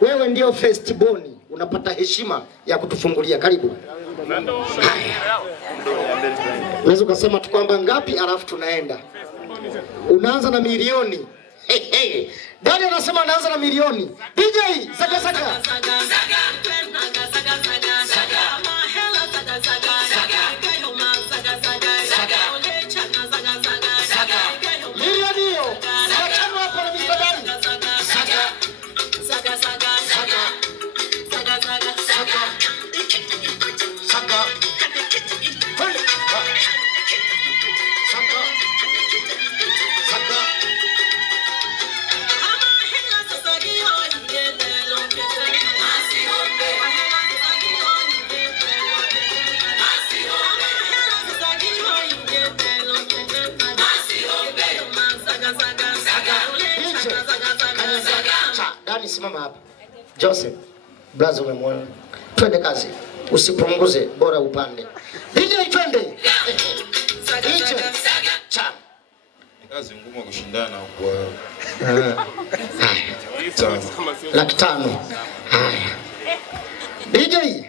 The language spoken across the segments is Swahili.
wewe ndio first born, unapata heshima ya kutufungulia. Karibu. Unaweza kusema tu kwamba ngapi alafu tunaenda. Unaanza na milioni. Dani anasema anaanza na milioni. DJ saga saga. Dani simama hapa. Joseph, blaza umemwona. Twende kazi. Usipunguze, bora upande. DJ twende. Cha. Kazi ngumu kushindana kwa 500,000. Haya. DJ.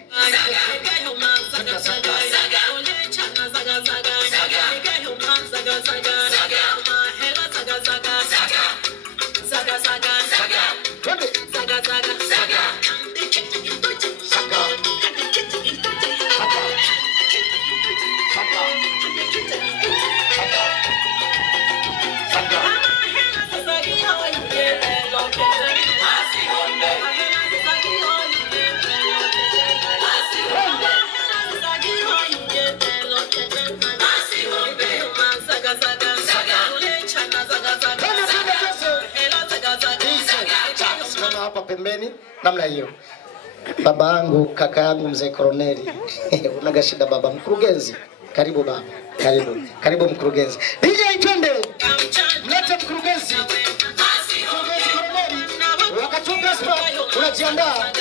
Hapa pembeni namna hiyo. Baba yangu, kaka yangu mzee Koroneli. Unaga shida baba mkurugenzi. Karibu baba. Karibu mkurugenzi. DJ twende. Mlete mkurugenzi. Mkurugenzi Koroneli. Wakati Gaspar unajiandaa.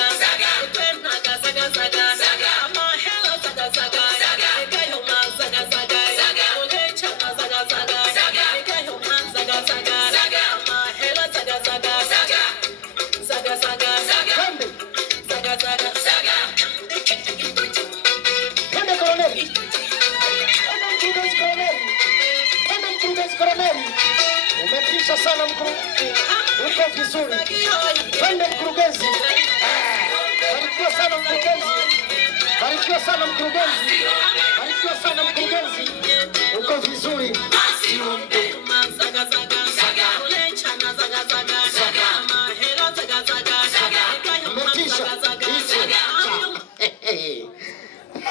Umetisha sana mkurugenzi. Uko vizuri. Twende mkurugenzi. Barikiwa sana mkurugenzi. Barikiwa sana mkurugenzi. Barikiwa sana mkurugenzi. Uko vizuri. Umetisha.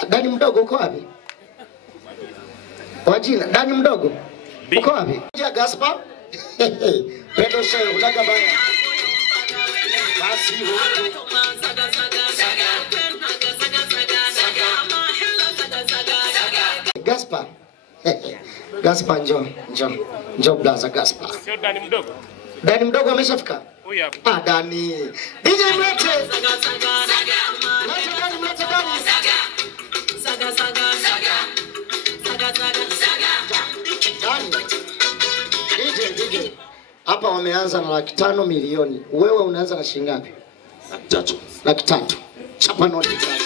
Dani mdogo uko wapi? Wajina, Dani mdogo. Uko wapi? Ya Gaspar. Pedro Shehu, unaga baya. Basi Gaspar. Gaspar njoo blaza Gaspar. Sio Dani mdogo. Dani mdogo ameshafika? Huyu hapa. Ah, Dani. DJ mlete. Mlete Dani. DJ. Hapa wameanza na 500,000 milioni. Wewe unaanza na shilingi ngapi? 300,000. Chapa noti gani?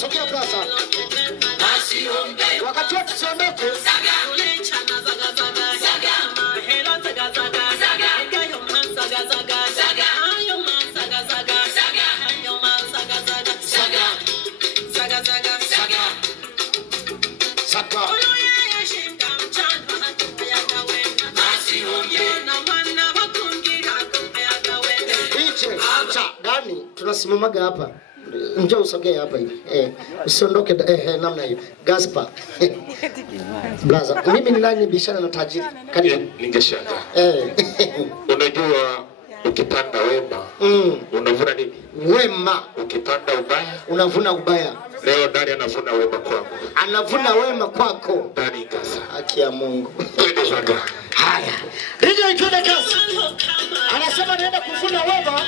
Sokea plaza. Wakati wote tusiondoke. Dani, tunasimamaga hapa. Njoo usogee hapa hivi. Usiondoke namna hiyo. Gaspar. Blaza, mimi ni nani bishana na tajiri? Karibu. Ningeshanga. Unajua ukipanda wema, unavuna nini? Wema. Ukipanda ubaya, unavuna ubaya. Leo Dani anavuna wema kwako. Anavuna wema kwako. Dani kasa. Haki ya Mungu. Twende shanga. Haya. DJ twende kazi. Anasema naenda kuvuna wema.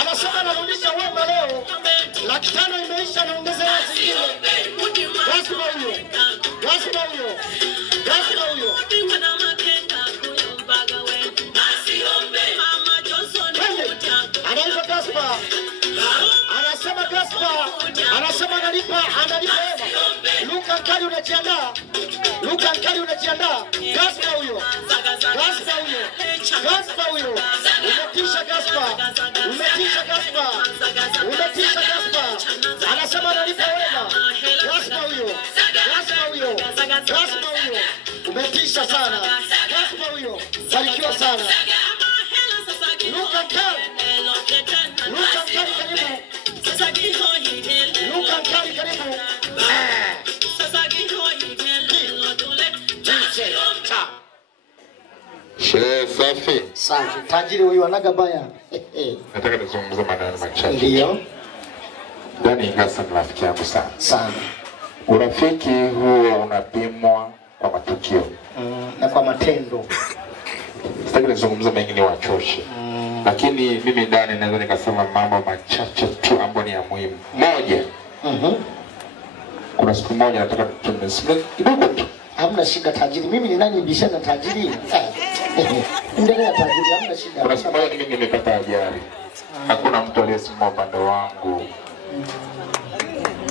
Anasema narudisha wema leo. 500,000 imeisha naongeza zingine. Lazima huyo. Lazima huyo. Lazima huyo. Anaitwa Gaspar. Anasema Gaspar. Anasema analipa wema. Luka Nkali unajiandaa. Luka Nkali unajiandaa. Gaspar huyo. Gaspar huyo. Gaspar huyo. Umetisha Gaspar. Umetisha Gaspar. Umetisha Gaspar. Anasema analipa wema. Gaspar huyo. Gaspar huyo. Gaspar huyo. Umetisha sana. Gaspar huyo. Barikiwa sana. Luka Nkali. Luka Nkali karibu. Luka Nkali karibu. Sherehe safi. Safi. Tajiri huyu anaga baya. Nataka nizungumze maneno machache. Ndio. Dani Hassan rafiki yangu sana. Sana. Urafiki huo unapimwa kwa matukio. Na kwa matendo. Sitaki nizungumze mengi ni wachoshe. Lakini mimi Dani naweza nikasema mambo machache tu ambayo ni ya muhimu. Moja. Kuna siku moja nataka tumesikia kidogo tu. Hamna shida tajiri. Mimi ni nani bishana tajiri? Endelea tajiri, hamna shida. Kuna siku moja mimi nimepata ajali. Hakuna mtu aliyesimama upande wangu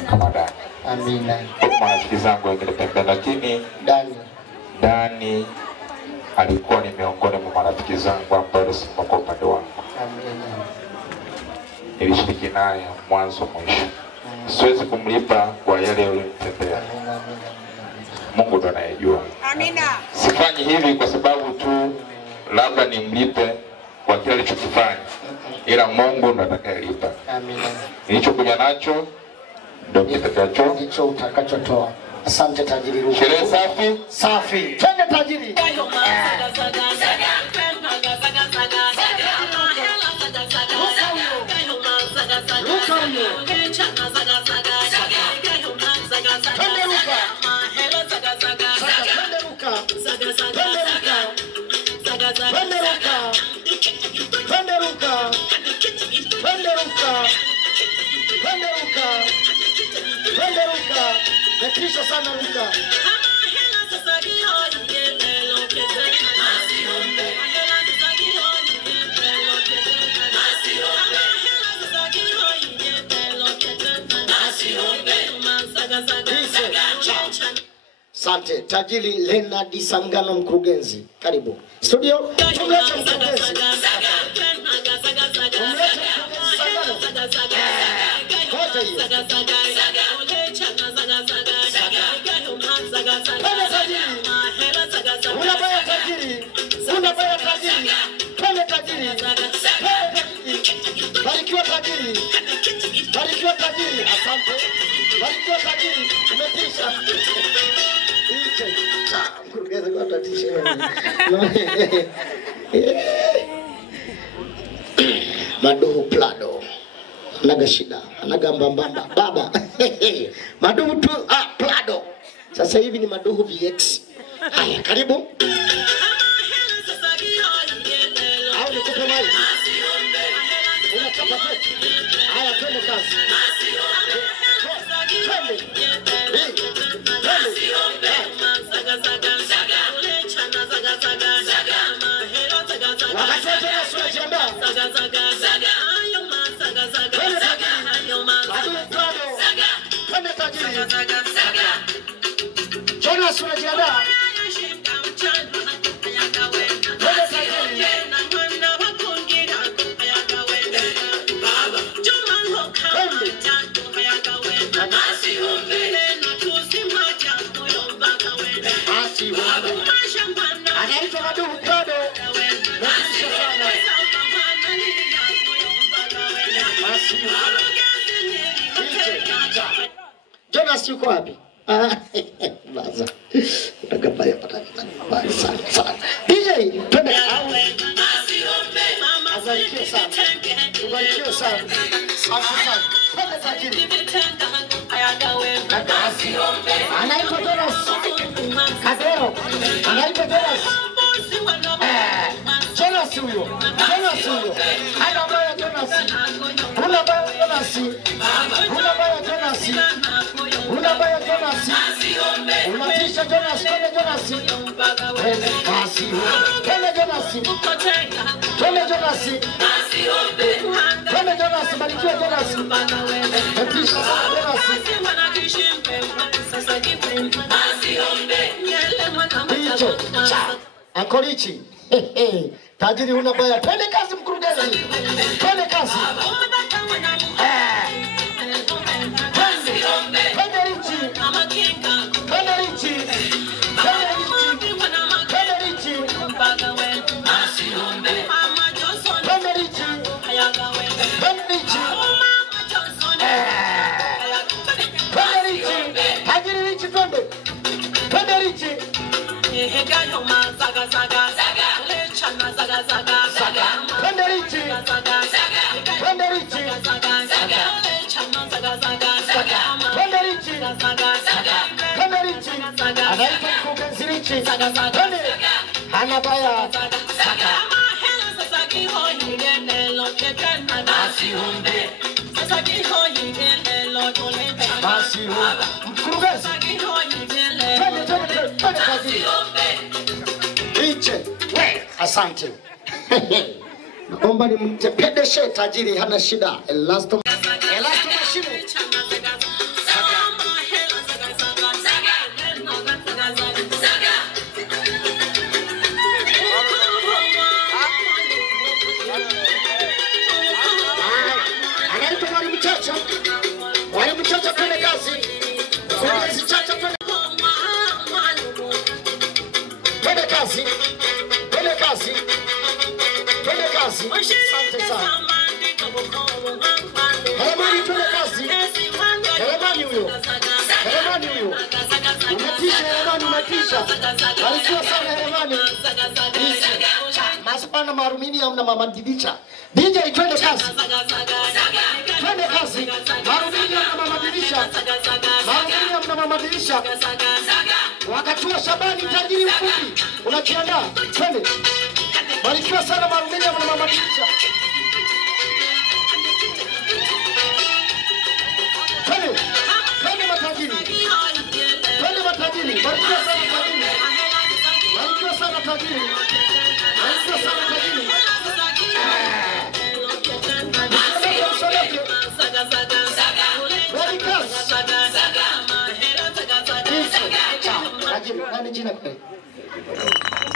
kama Dani. Amina. Kwa marafiki zangu wengine pembeni, lakini Dani alikuwa ni miongoni mwa marafiki zangu ambao walisimama kwa upande wangu. Amina. Nilishiriki naye mwanzo mwisho. Siwezi kumlipa kwa yale aliyonitendea. Mungu ndo anayejua. Amina. Sifanyi hivi kwa sababu tu labda nimlipe kwa kile alichokifanya. Ila Mungu ndo atakayelipa. Amina. Nilichokuja nacho ndio ndicho utakachotoa. Asante tajiri Ruka. Sherehe safi. Safi. Twende tajiri. Natisha sana Ruka. Sante tajiri Leonard Sangano mkurugenzi. Karibu. Studio. Tumlete mkurugenzi. Unabaya tajiri. Unabaya tajiri. Pele tajiri. Barikiwa tajiri. Barikiwa tajiri. Asante. Barikiwa tajiri. Umetisha. Mkurugenzi kwa tatisha. Maduhu Plado. Anaga shida. Anaga mbambamba. Baba. Maduhu tu. Plado. Sasa hivi ni Maduhu VX. Haya, karibu. Au nikupe maji. Unachapa peti. Haya, twende kazi. Twende. Jonas unajiandaa? Anaitwa Maduhu Plado. Natisha sana. Jonas yuko wapi? Baza. Utagabaya pataki sana. DJ, twende. Asante sana. Ubarikiwe sana. Asante tajiri. Anaitwa Jonas. Kadero. Anaitwa Jonas. Jonas huyo. Ana baya Jonas. Una baya Jonas. Unatisha Jonas, twende Jonas. Twende Jonas, barikiwa Jonas. Unatisha Jonas. Hicho. Ankolichi. Tajiri una baya. Twende kazi mkurugenzi. Twende kazi. Anabaya asante. Naomba nimtepedeshe tajiri hana shida. Elasto mashimo. Mwalimu Chacha twende kazi. Mwalimu Chacha twende kazi. Asante sana. Heremani twende kazi. Heremani huyo. Unatisha. Barikiwa sana Heremani. Masipana marumini amna mama didicha. DJ twende kazi. Marumini amna mama didicha. Wakati wa Shabani tajiri mfupi. Unakiandaa. Twende. Barikiwa sana marumini amna mama didicha. Twende matajiri. Barikiwa sana tajiri.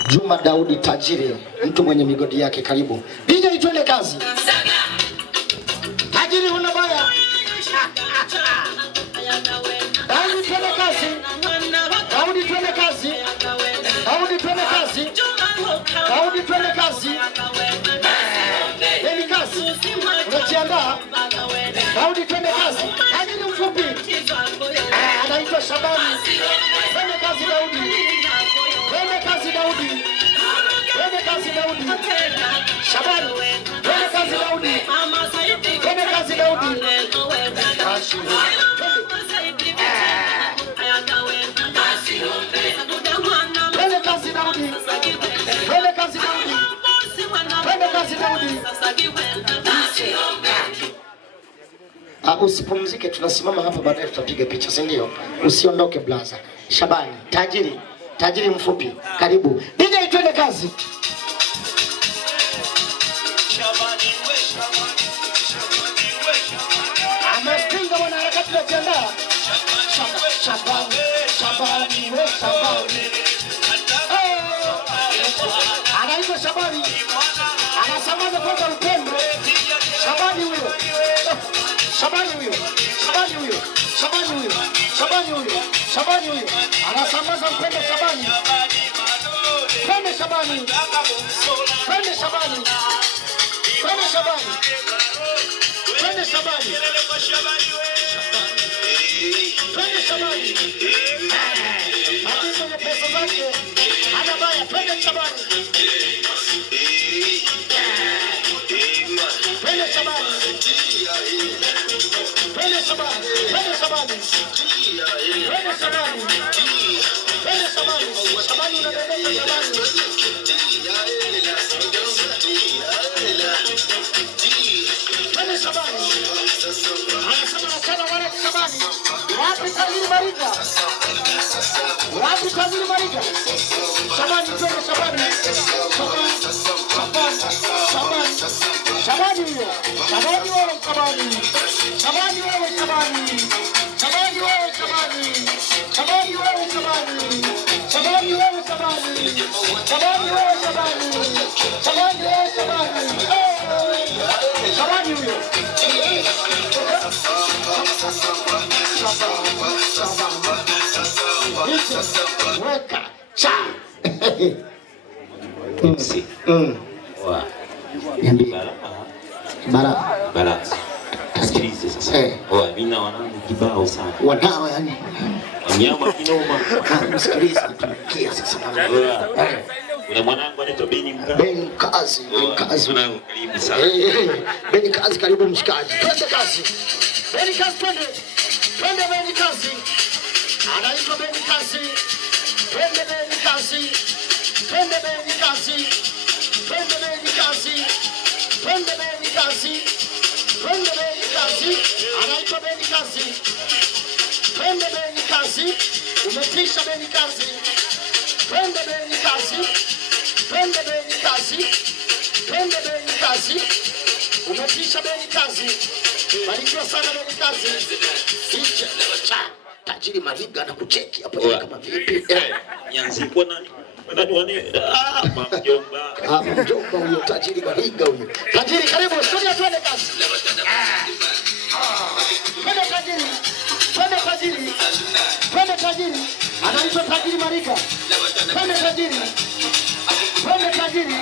Juma Daudi tajiri, mtu mwenye migodi yake, karibu. DJ twende kazi. Tajiri huna baya. Daudi twende kazi. Yeni kazi. Unajiandaa. Daudi twende kazi. Tajiri mfupi. Anaitwa Shabani. Twende kazi Daudi. Shabani. Twende kazi Daudi. Usipumzike, tunasimama hapa baadaye tutapiga picha, si ndio? Usiondoke blaza. Shabani, tajiri mfupi, karibu. DJ twende kazi. Amestinga wana harakati ya jiandaa. Shabani. Anaitwa Shabani. Anasamaza kwanza upendo. Shabani huyo. Anasambaza upendo Shabani. Twende Shabani. Twende Shabani. Mwenye pesa zake hana baya, twende Shabani. Twende Shabani. Twende Shabani. Twende Shabani. Twende Shabani. Twende Shabani. Shabani unabebeka Shabani. Twende Shabani. Anasema nachana wale Shabani. Wapi Tajiri Mariga? Wapi Tajiri Mariga? Shabani twende Shabani. Shabani. Shabani huyo. Shabani wewe Shabani. Shabani wewe Shabani. Shabani wewe Shabani. Shabani wewe Shabani. Shabani wewe Shabani. Shabani wewe Shabani. Shabani wewe Shabani. Shabani huyo. Weka cha. MC. Wa. Niambie. Bara. Sikilize sasa. Oa, mimi na wanangu kibao sana. Wanao yani. Wanyama kinoma. Sikiliza tukia sasa. Ule mwanangu anaitwa Beni Mkazi. Beni Kazi. Mwanangu karibu sana. Beni Kazi karibu mshikaji. Twende kazi. Beni Kazi twende. Twende Beni Kazi. Anaitwa Beni Kazi. Twende Beni Kazi. Twende Beni Kazi. Twende Beni Kazi. Twende Beni Kazi. Twende Beni Kazi. Anaitwa Beni Kazi. Twende Beni Kazi. Umetisha Beni Kazi. Twende Beni Kazi. Twende Beni Kazi. Twende Beni Kazi. Umetisha Beni Kazi. Barikiwa sana Beni Kazi. Icha cha Tajiri Mariga na kucheki hapo kama vipi. Nyanzi kwa nani? Mjomba huyo Tajiri Mariga huyo. Tajiri karibu studio twende kazi. Twende Tajiri. Twende Tajiri. Twende Tajiri. Anaitwa Tajiri Mariga. Twende Tajiri. Twende Tajiri.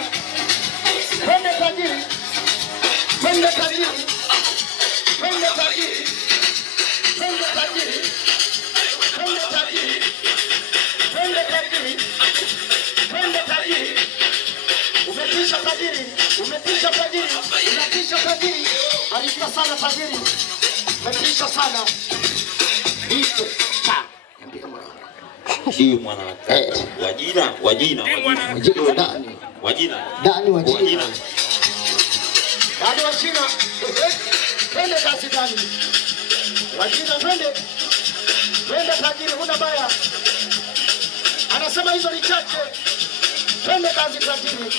Twende Tajiri. Twende Tajiri. Twende Tajiri. Twende Tajiri. Twende Tajiri. Twende Tajiri. Twende Tajiri. Umetisha Tajiri. Umetisha Tajiri. Umetisha Tajiri. Barikiwa sana Tajiri. Umetisha sana. Hicho cha. Hii mwana wajina Dani wajina. Dani wajina. Twende kazi Dani. Wajina twende. Twende Tajiri huna baya. Anasema hizo ni chache. Twende kazi Tajiri.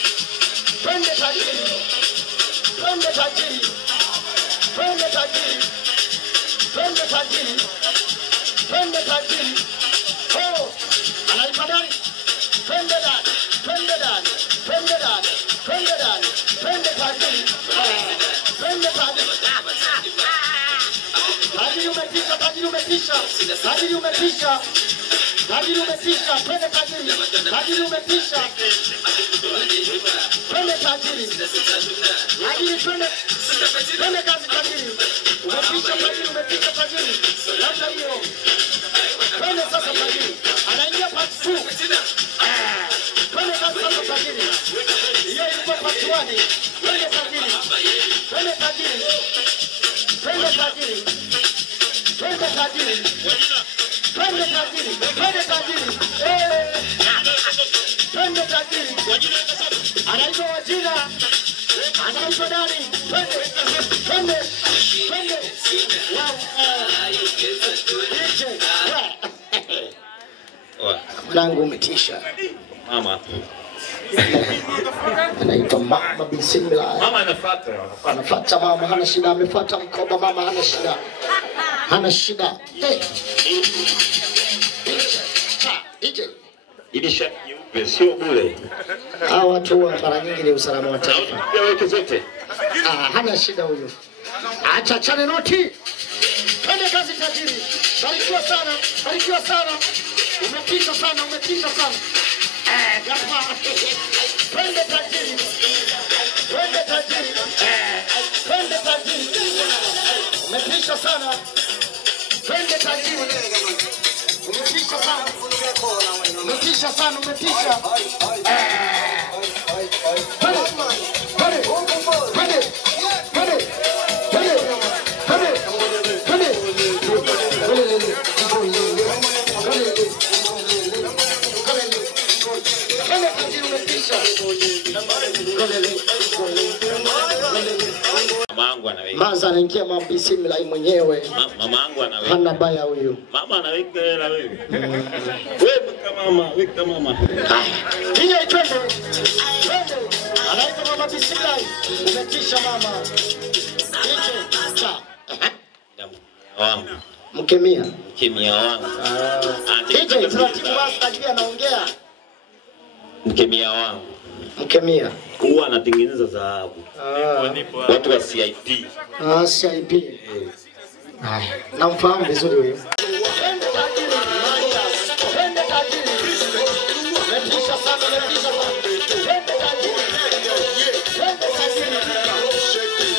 Twende Tajiri. Twende Tajiri. Twende Tajiri. Twende Tajiri. Twende Tajiri. Oh, analipa Dani. Twende Dani. Twende Dani. Twende Dani. Twende Dani. Twende Tajiri. Twende Tajiri. Tajiri umetisha. Tajiri umetisha. Tajiri umetisha. Tajiri umetisha. Twende Tajiri. Tajiri umetisha. Twende Tajiri. Tajiri twende. Twende kazi Tajiri. Umetisha Tajiri. Umetisha Tajiri. Labda hiyo. Twende sasa Tajiri. Anaingia part 2. Twende kazi sasa Tajiri. Hiyo ilikuwa part 1. Twende Tajiri. Twende Tajiri. Twende Tajiri. Twende Tajiri. Twende Tajiri. Twende Tajiri. Twende Tajiri. Anaitwa Wajina. Anaitwa Dani. Twende. Twende. Twende. Mlango umetisha. Mama. Anaitwa Mama Bismillah. Mama anafuata mama, hana shida, amefuata mkoba mama, hana shida. Hana shida. Ili shati nyeupe sio bure. Hao watu mara nyingi ni usalama wa taifa. Weke zote. Hana shida huyo. Acha chane noti. Twende kazi Tajiri. Barikiwa sana. Barikiwa sana. Umetisha sana. Umetisha sana. Gafma. Twende Tajiri. Twende Tajiri. Twende Tajiri. Umetisha sana. Twende Tajiri. Umetisha sana. Umetisha sana, umetisha. Mamangu anaweka. Maza anaingia mabisi mlai mwenyewe. Mamangu anaweka. Hana baya huyu. Mama anaweka hela wewe. Weka mama. Hii twende. Anaita mama bisimilai. Umetisha mama. Hicho cha. Wangu. Mkemia. Mkemia wangu. Hicho taratibu basi tajia anaongea. Mkemia wangu. Mkemia. Huwa anatengeneza dhahabu. Watu wa CIP. CIP. Namfahamu vizuri huyo. Umetisha sana, umetisha sana.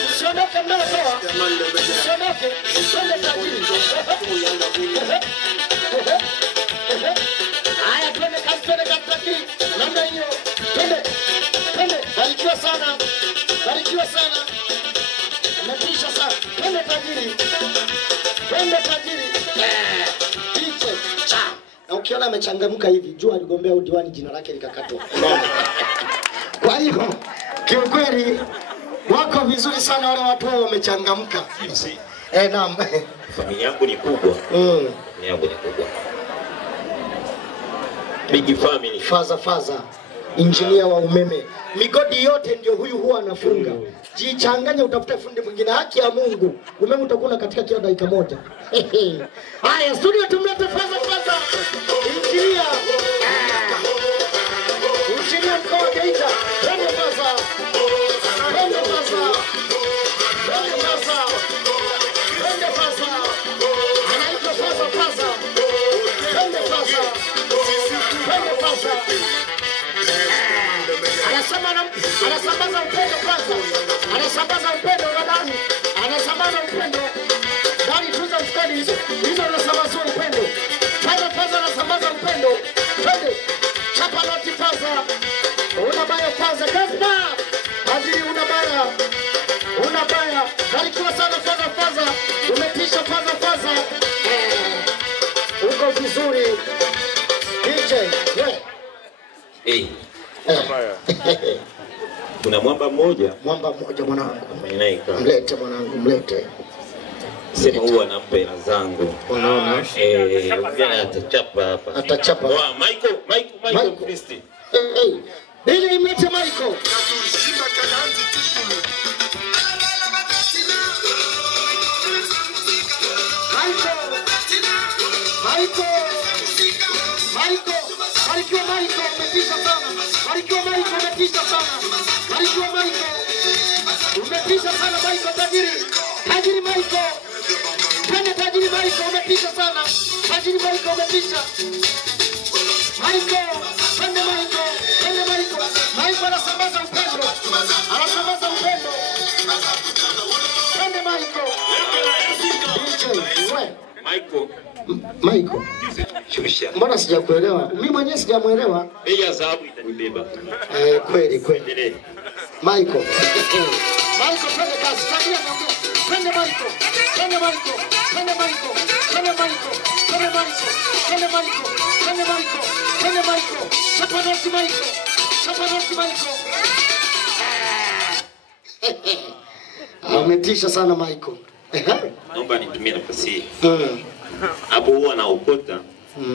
Usiondoke mnaotoa. Usiondoke. Twende tajiri. Haya, twende tajiri. Namna hiyo. Twende. Barikiwa sana. Barikiwa sana. Umetisha sana. Twende tajiri. Piche. Cha. Na ukiona amechangamka hivi, jua aligombea udiwani jina lake likakatwa. Kwa hiyo kiukweli wako vizuri sana wale watu wao wamechangamka. Naam. Familia yangu ni kubwa. Familia yangu ni kubwa. Big family. Faza. Injinia wa umeme. Migodi yote ndio huyu huwa anafunga. Jichanganya utafute fundi mwingine, haki ya Mungu. Umeme utakuwa katika kila dakika moja. Haya, studio tumlete Faza. Injinia. Injinia mkoa Geita. Twende Faza. Anaitwa Faza. Twende Faza. Anasambaza upendo kwanza. Anasambaza upendo ndani. Anasambaza upendo. Ndani tuza mfukani hizo. Hizo anasambaza upendo. Faza anasambaza upendo. Twende. Chapa loti Faza. Una baya Faza. Kasna. Ajili una baya. Barikiwa sana Faza. Umetisha Faza. Uko vizuri. DJ. Kuna mwamba mmoja mwanangu. Mlete. Sema huwa anampa hela zangu. Unaona? Vijana atachapa hapa. Atachapa. Michael Christie. Bili imlete Michael. Barikiwa Michael, umetisha sana. Barikiwa Michael, umetisha sana Michael tajiri. Tajiri Michael. Twende tajiri Michael, umetisha sana. Tajiri Michael, umetisha. Michael, twende Michael. Michael anasambaza upendo. Twende Michael. Michael. Shusha. Mbona sijakuelewa? Mimi mwenyewe sijamuelewa. Bei ya dhahabu itanibeba. Kweli. Endelee. Michael, twende kazi. Tabia naongea. Twende Michael. Chapa noti Michael. Umetisha sana Michael. Naomba nitumie nafasi hii. Hapo huwa anaokota,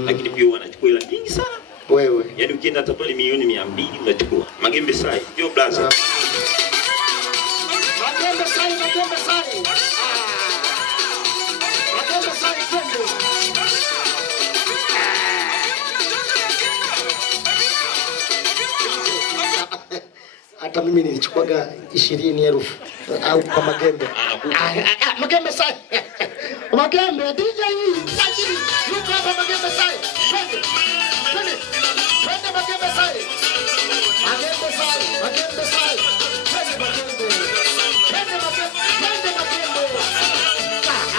lakini pia huwa anachukua hela nyingi sana. Wewe. Yaani ukienda hata pale milioni 200 unachukua. Magembe sai, ndio blaza. Magembe sai. Twende. Hata mimi nilichukuaga 20,000 au kwa magembe. Magembe sai. Magembe DJ tajiri. Yuko hapa magembe sai. Twende magembe sai.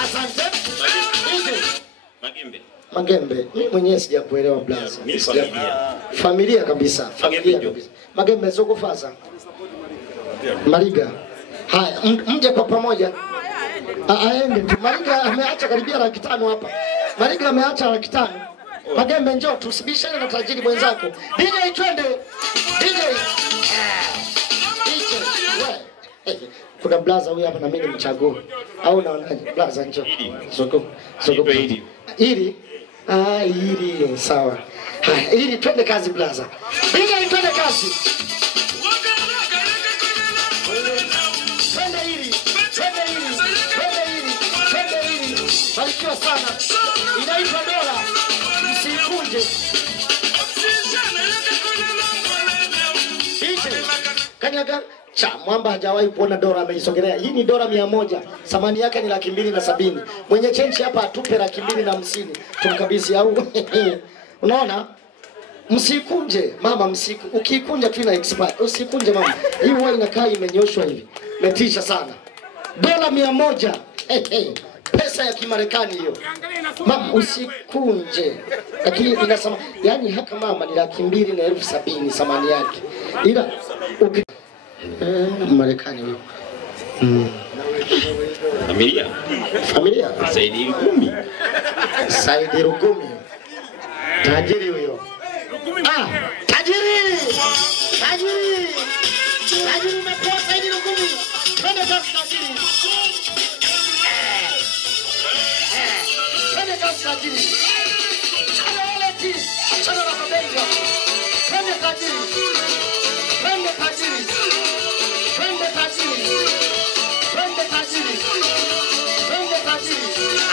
Asante. Magembe. Magembe. Mimi mwenyewe sijakuelewa blaza. Mimi familia. Familia kabisa. Familia kabisa. Magembe soko fasa. Mariga. Haya, mje kwa pamoja. Aende tu. Mariga ameacha karibia 500 hapa. Mariga ameacha 500. Magembe njoo tusibishane na tajiri mwenzako. DJ twende. DJ. Kuna blaza huyu hapa na mimi nimchague. Au naonaje? Blaza njoo. Soko. Ili. Ili sawa. Haya, ili twende kazi blaza. DJ twende kazi. Twende ili. Barikiwa sana. Inaitwa dola. Msikunje. Kanyaga cha mwamba hajawahi kuona dola ameisogelea. Hii ni dola 100. Thamani yake ni 270. Mwenye chenchi hapa atupe 250. Tumkabidhi au unaona? Msikunje mama, ukikunja tu ina expire. Usikunje mama. Hii huwa inakaa imenyoshwa hivi. Metisha sana. Dola 100. Pesa ya Kimarekani hiyo. Mama usikunje. Lakini inasema yani haka mama ni 270 thamani yake. Ila Marekani huyo. Familia. Saidi Rugumi. Tajiri huyo. Tajiri umepoa Saidi Rugumi. Twende kazi tajiri. Twende kazi tajiri. Achana na mabenga. Twende tajiri.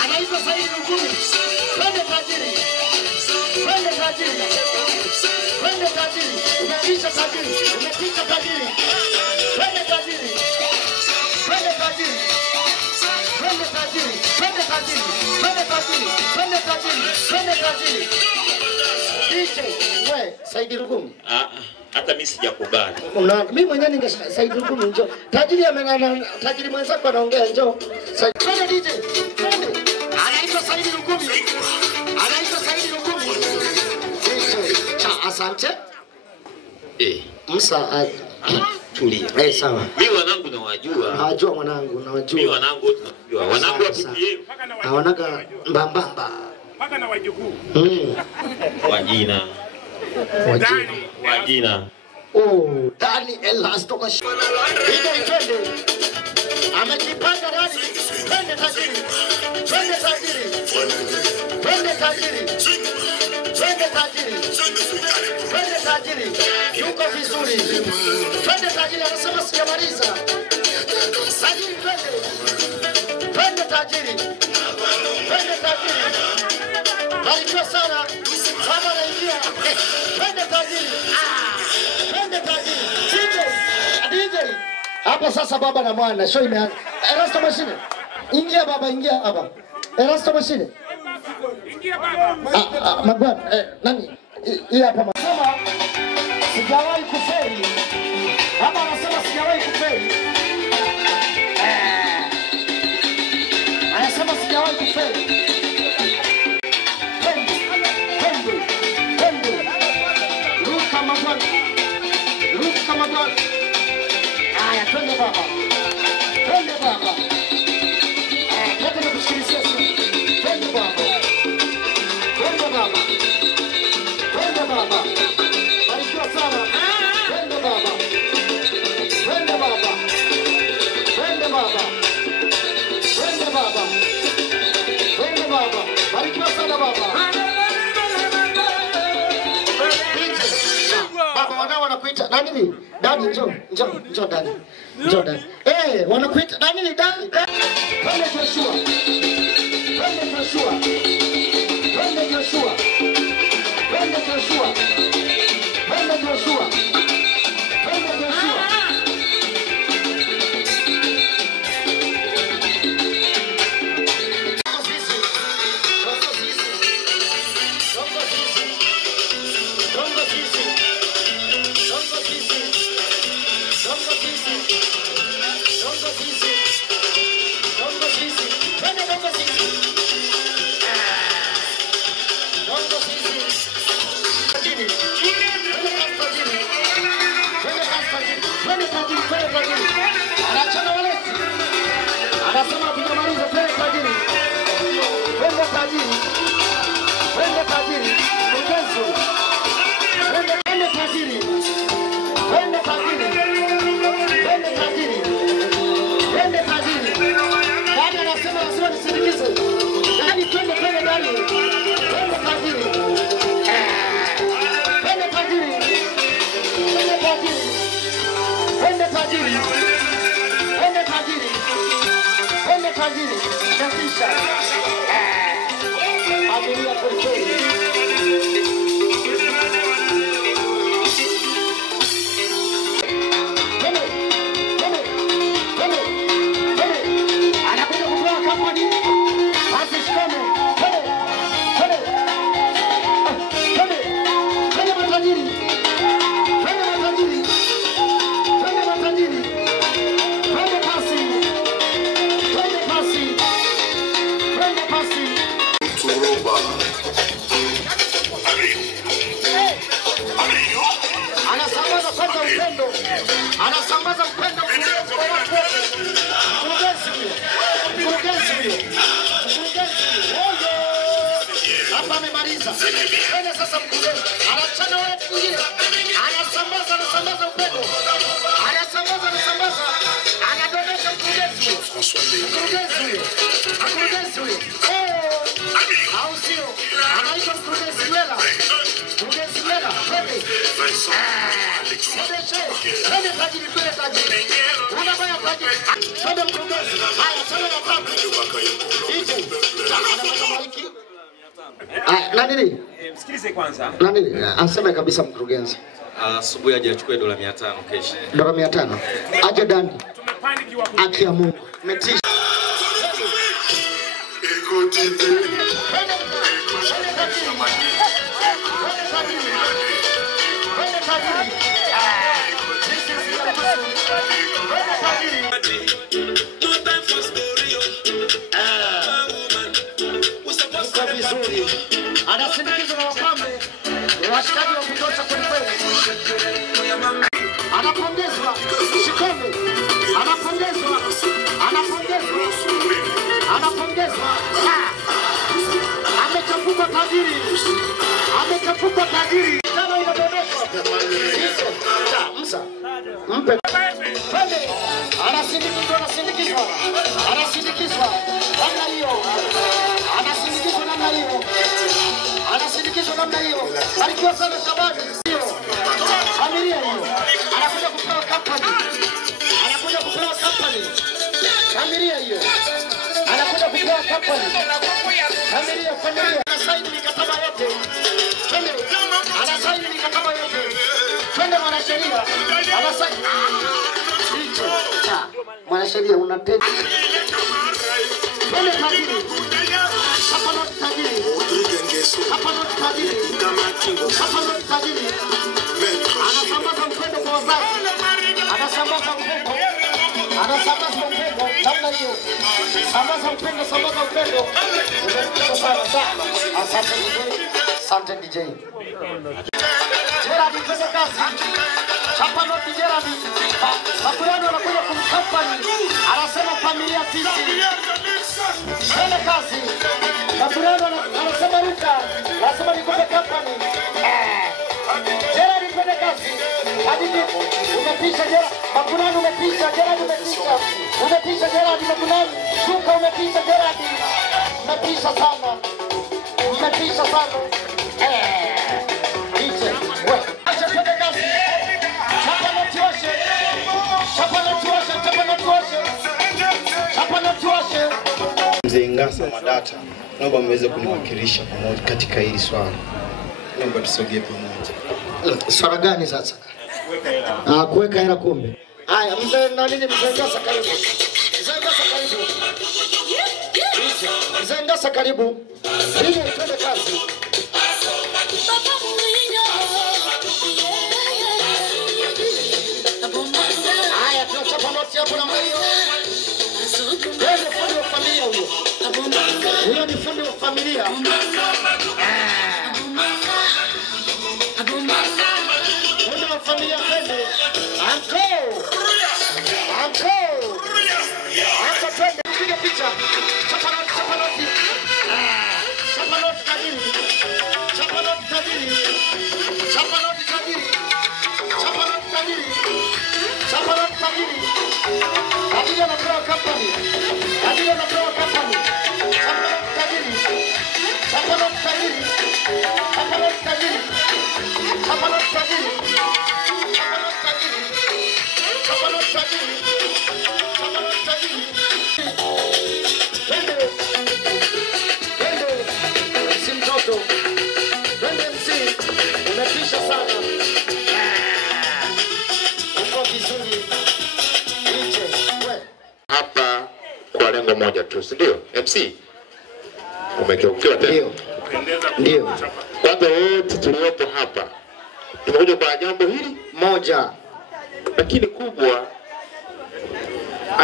Anaitwa Saidi Rugumi. Twende tajiri. Umetisha tajiri. DJ, wewe Saidi Rugumi. Hata mimi sijakubali. Mimi mwenyewe ningesema Saidi Rugumi njoo. Tajiri mwenzako anaongea njoo. Twende DJ. Anaitwa Saidi Rugumi. Asante. Msa Tulia. Sawa. Mimi wanangu nawajua. Najua mwanangu, nawajua. Mimi wanangu tunajua. Wanangu wa PPM. Hawanaga mbambamba. Paka na wajukuu. Wajina. Dani Elastoka. Ida twende. Amejipanga Dani. Twende tajiri. Yuko vizuri. Twende tajiri anasema sijamaliza. Tajiri twende tajiri. Barikiwa sana. Baba anaingia. Twende tajiri. DJ. Hapo sasa baba na mwana show imeanza. Erasto mashine. Ingia baba, ingia hapa. Erasto mashine. Ingia baba. Magwana, nani? Hii hapa anasema sijawahi kufeli. Hapa anasema sijawahi kufeli. Anasema sijawahi kufeli. Ruka magwana. Aya, twende baba. Twende kusikilizia sisi. Twende baba. Barikiwa sana. Twende baba. Barikiwa sana baba. Baba wanao wanakuita nani? Dani njoo Dani. Wanakuita nani? Dani. Twende Joshua. Dongo sisi. Natisha. Familia kweli. Anasambaza upendo kwa watu wote. Hapa amemaliza. Twende sasa mkurugenzi. Anachana wale mwingine. Anasambaza upendo. Anasambaza. Anadonesha mkurugenzi. Mkurugenzi huyo. Au sio? Anaitwa mkurugenzi Lela. Mkurugenzi Lela. Twende. Twende tajiri. Unabaya tajiri. Twende mkurugenzi. Haya, twende na tabu. Hivi. Anapata maiki. Nani? Msikilize kwanza. Nani? Aseme kabisa mkurugenzi. Asubuhi aje achukue $500 kesho. $500. Aje ndani. Akia Mungu. Metisha. Anasindikizwa na wapambe. Washikaji wa kutosha kweli. Anapongezwa Shikombe. Anapongezwa. Amechafuka tajiri. Tano inadondoshwa. Msa. Mpe. Twende. Anasindikizwa. Anasindikizwa namna hiyo. Barikiwa sana Shabani. Familia hiyo. Anakuja kupewa company. Familia hiyo. Anakuja kupewa company. Familia. Anasaini mikataba yote. Twende mwanasheria. Anasaini. Mwanasheria unateka. Twende tajiri. Hapa not tajiri. Anasambaza upendo kwa wazazi. Anasambaza upendo. Namna hiyo. Sambaza upendo. Asante DJ. Gerard twende kazi. Chapa noti Gerard. Makurano anakuja kumkampani. Anasema familia sisi. Twende kazi. Makurano anasema ruka. Lazima nikupe kampani. Gerard twende kazi. Hadithi umepisha Gerard. Makurano umepisha Gerard. Umepisha Gerard Makurano. Ruka umepisha Gerard. Umepisha sana. Mzee Ngasa Madata, naomba mweze kuniwakilisha pamoja katika hili swala. Naomba tusogee pamoja. Swala gani sasa? Kuweka hela kumbe. Haya, mzee Ngasa karibu. Mzee Ngasa karibu. Hili twende kazi. Haya, tunachapa noti hapo na mwisho. Wewe fundi wa familia huyo. Huyo ni fundi wa familia. Fundi wa familia twende. Anko twende piga picha. Chapa noti tajiri. Chapa noti tajiri. Tajiri anapewa company. moja tu, si ndio? MC umekeukiwa tena. Ndio. Ndio. Kwanza wote tuliopo hapa tumekuja kwa jambo hili moja, lakini kubwa.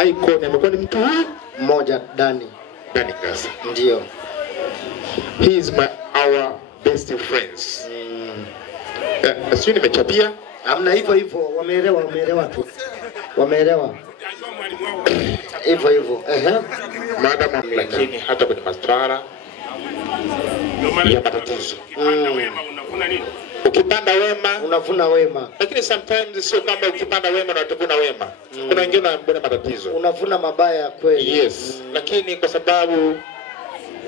Icon amekuwa ni mtu huyu mmoja, Dani Ngasa. Ndio. He is our best friends. Sio nimechapia. Amna hivyo wameelewa tu. Wameelewa. Hivyo. Madam, lakini hata kwenye masuala ya matatizo. Ukipanda wema unavuna wema. Lakini sometimes sio kama ukipanda wema na utavuna wema. Kuna wengine wanabona matatizo. Unavuna mabaya kweli. Yes. Lakini kwa sababu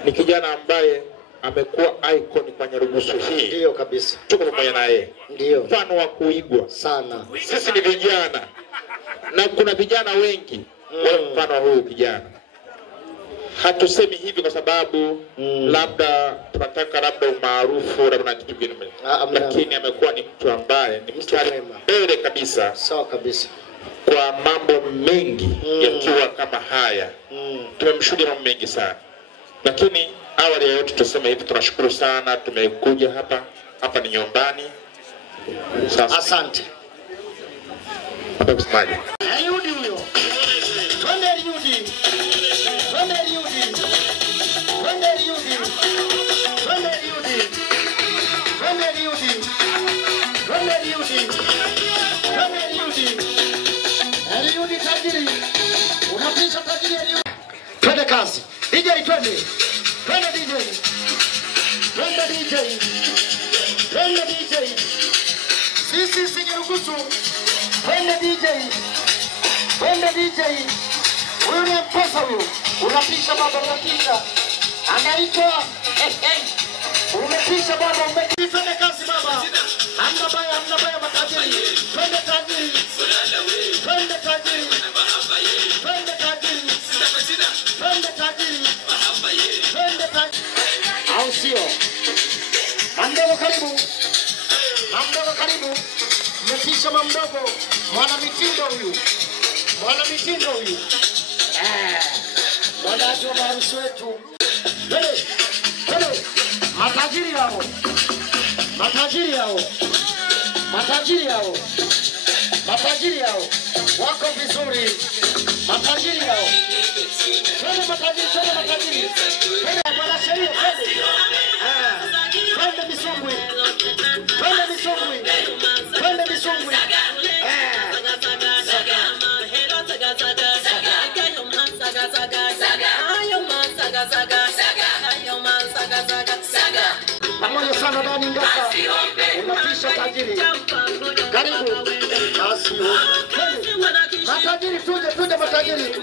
ni kijana ambaye amekuwa icon kwa Nyarugusu hii. Ndio kabisa. Tuko pamoja na yeye. Ndio. Mfano wa kuigwa sana. Sisi ni vijana. Na kuna vijana wengi wale mfano wa huyu kijana. Hatusemi hivi kwa sababu labda tunataka labda umaarufu labda na kitu kingine. Lakini amekuwa ni mtu ambaye ni mtu mbele kabisa. Sawa kabisa. Kwa mambo mengi yakiwa kama haya. Tumemshuhudia mambo mengi sana. Lakini awali ya yote tuseme hivi, tunashukuru sana tumekuja hapa ni nyumbani. Sasa asante. Hata kusemaje? Ayudi huyo. Twende Ayudi. Twende Ayudi. Twende Ayudi. Twende Ayudi. Twende Ayudi. Twende Ayudi. Twende Ayudi. Ayudi tajiri. Unapisha tajiri Ayudi. Twende kazi. DJ twende. Twende DJ. Twende DJ. Twende DJ. Sisi si Nyarugusu. Twende DJ. Twende DJ. Huyu ni mpesa huyu. Unapisha baba unapisha. Anaitwa umepisha baba umepisha. Twende kazi baba. Hamna baya matajiri. Twende tajiri. Twende tajiri. Twende tajiri. Twende tajiri. Twende tajiri. Au sio? Mamdogo karibu. Mamdogo karibu. Umepisha mamdogo. Mwana mitindo huyu. Wadaji wa maharusi wetu. Hele. Matajiri hao. Wako vizuri. Matajiri hao. Twende matajiri. Twende bwana sheria. Twende misungwi. Pamoja sana Dani Ngasa. Unapisha tajiri. Karibu. Matajiri tuje matajiri.